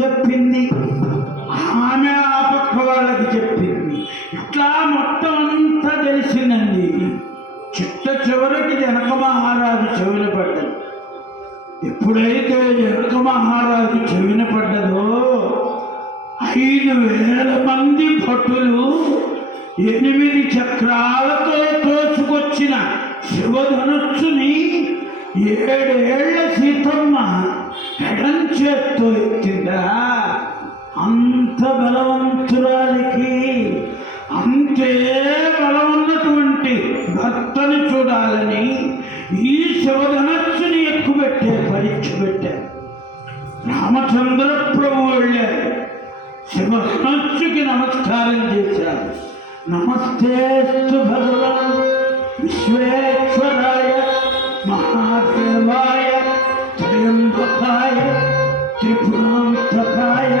చెప్పింది, ఆమె ఆ పక్క వాళ్ళకి చెప్పింది. ఇట్లా మొత్తం అంతా తెలిసిందండి. చివరికి జనక మహారాజు చెవిన పడ్డది. ఎప్పుడైతే జనక మహారాజు చెవిన పడ్డదో 5,000 మంది భటులు 8 చక్రాలతో తోచుకొచ్చిన శివధనుస్సుని 7 ఏళ్ల సీతమ్మ ఎడం చేత్తో ఎత్తిందా. అంత బలవంతురాలికి అంతే బలం ఉన్నటువంటి భర్తని చూడాలని ఈ శివధనస్సుని ఎక్కుపెట్టే పరీక్ష పెట్టారు. రామచంద్ర ప్రభు వెళ్ళారు, శివధనస్సుకి నమస్కారం చేశారు. నమస్తేస్తు భగవాన్ విశ్వేశ్వరాయ మహాదేవాయ త్రయంబకాయ త్రిపురాంతకాయ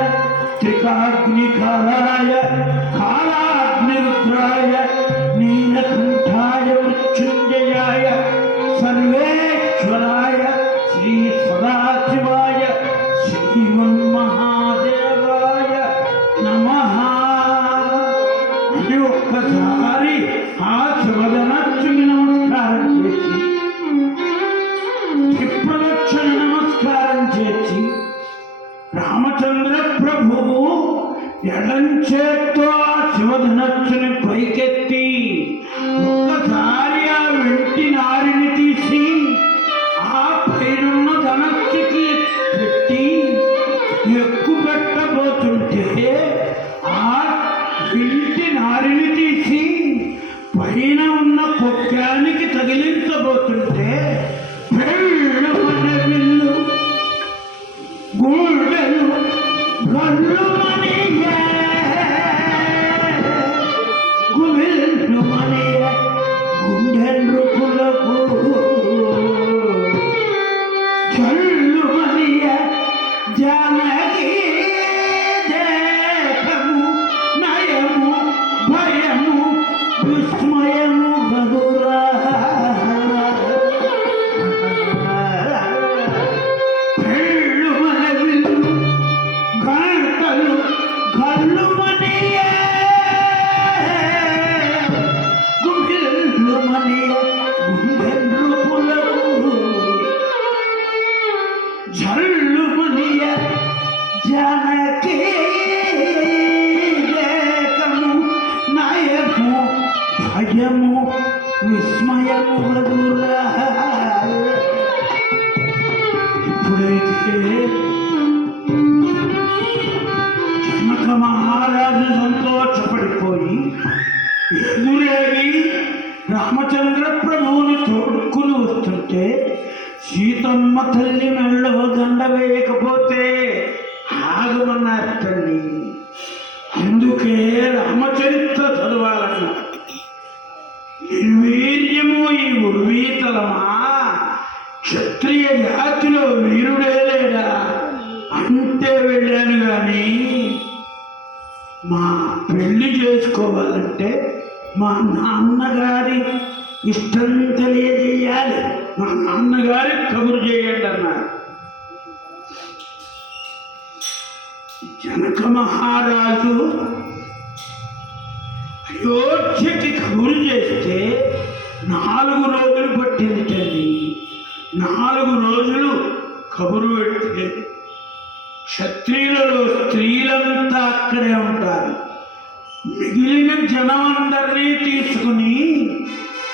త్రికాగ్నికాలాయ కాలాగ్నిరుద్రాయ నీలకంఠాయ మృత్యుంజయాయ సర్వేశ్వరాయ శ్రీ సదాశివాయ శ్రీమన్మహాదేవాయ నమః అని ఒక్కసారి ఆ శివధనస్సుని నమస్కారం చేసి త్రిప్రదక్షిణ నమస్కారం చేసి రామచంద్ర ప్రభువు ఎడం చేత్తో ఆ శివధనస్సుని పైకెత్తి ఒక్కసారి ఆ వెంటి నారిని తీసి ఆ పైనున్న ధనస్సుకి పెట్టి ఎక్కుపెట్టబోతుంటే ఆ వెంటి నారిని తీసి పైన ఉన్న కొక్కానికి తగిలించబోతుంటే విల్లు గుండెలు గల్లు మనీయే గుమిల్లు మనీయే గుండెండ్రుకులకు జల్లు మనీయే జానకి దేహము నయము భయము విస్మయము గదురా జానకి దేహము నయము భయము విస్మయము గదురా. ఇప్పుడైతే జనక మహారాజు సంతోషపడిపోయి ఎదురేగి రామచంద్ర ప్రభువుని తోడుకుని వస్తుంటే సీతమ్మ తల్లి మెళ్ళో దండ వేయకపోతే ఆగమన్నారు తల్లి. అందుకే రామచరిత్ర చదవాలన్న నిర్వీర్యము ఈ ఉర్వీతలమా, క్షత్రియ జాతిలో వీరుడే లేడా అంటే వెళ్ళాను. కానీ మా పెళ్లి చేసుకోవాలంటే మా నాన్నగారి ఇష్టం తెలియజేయాలి, మా నాన్నగారి కబురు చేయండి అన్నారు. జనక మహారాజు అయోధ్యకి కబురు చేస్తే 4 రోజులు పట్టింది తల్లి. 4 రోజులు కబురు పెడితే క్షత్రియులలో స్త్రీలంతా అక్కడే ఉంటారు. మిగిలిన జనం అందరినీ తీసుకుని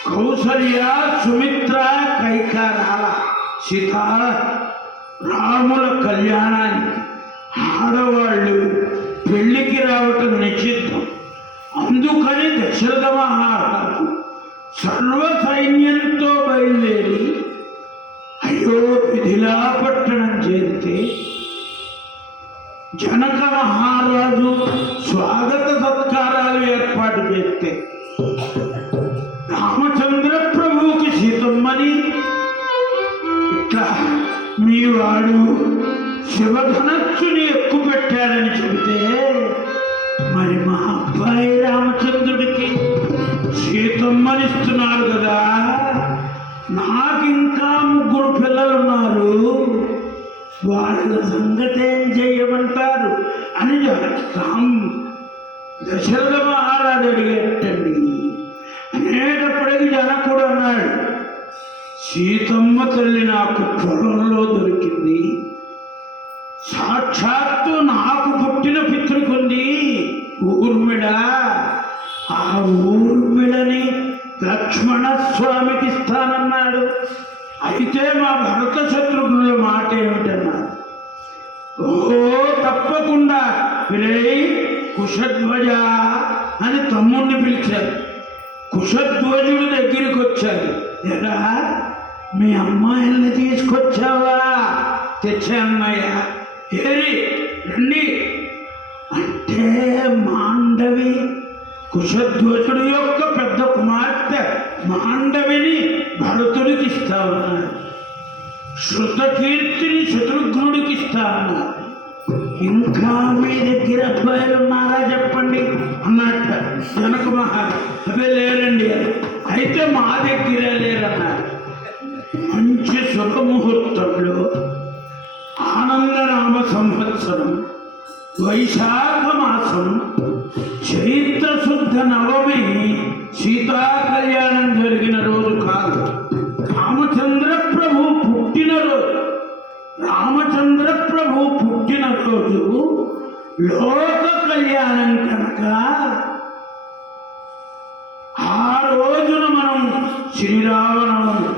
కౌసల్య సుమిత్ర కైకారాల సీత రాముల కళ్యాణానికి ఆడవాళ్ళు పెళ్లికి రావటం నిషిద్ధం. అందుకని దశరథ మహారాజు సర్వ సైన్యంతో బయలుదేరి అయోధ్యలా పట్టణం చేరితే జనక మహారాజు స్వాగత సత్కారాలు ఏర్పాటు చేస్తే రామచంద్ర ప్రభువుకి సీతమ్మని ఇట్లా మీ వాడు శివధనస్సుని ఎక్కుపెట్టాడని చెబితే మరి మా అబ్బాయి రామచంద్రుడికి సీతమ్మనిస్తున్నారు కదా, నాకింకా 3 పిల్లలున్నారు, వాళ్ళ సంగతి ఏం చేయమంటారు? రామ్ దశరథ మహారాజు అడిగేటండి. అనేటప్పటికీ జనకుడు అన్నాడు, సీతమ్మ తల్లి నాకు పొలంలో దొరికింది. సాక్షాత్తు నాకు పుట్టిన పితృకుంది ఊర్మిళ. ఆ ఊర్మిళని లక్ష్మణ స్వామికి ఇస్తానన్నాడు. అయితే మా భరత శత్రుఘ్నుల మాట ఏమిటన్నాడు. ఓ తప్పకుండా పిలై కుశధ్వజ అని తమ్ముణ్ణి పిలిచారు. కుశధ్వజుడు దగ్గరికి వచ్చారు. ఎరా మీ అమ్మాయిల్ని తీసుకొచ్చావా? తెచ్చాన్నయ్య. ఏరి రండి అంటే మాండవి కుశధ్వజుడు యొక్క పెద్ద కుమార్తె మాండవిని భరతుడికి ఇస్తామన్నారు. శృతకీర్తిని శత్రుఘ్నుడికి ఇస్తామన్నారు. ఇంకా మీ దగ్గర అబ్బాయిలు ఉన్నారా చెప్పండి అన్నట్ట జనక మహారాజు. అదే లేరండి. అయితే మా దగ్గర లేరన్నారు. మంచి శుభముహూర్తంలో ఆనందనామ సంవత్సరం వైశాఖ మాసం చైత్రశుద్ధ నవమి సీతా కళ్యాణం జరిగిన రోజు కాదు, రామచంద్ర ప్రభు పుట్టినరోజు. రామచంద్ర ప్రభు పుట్టినరోజు లోక కళ్యాణం కనుక ఆ రోజున మనం శ్రీరామనవమి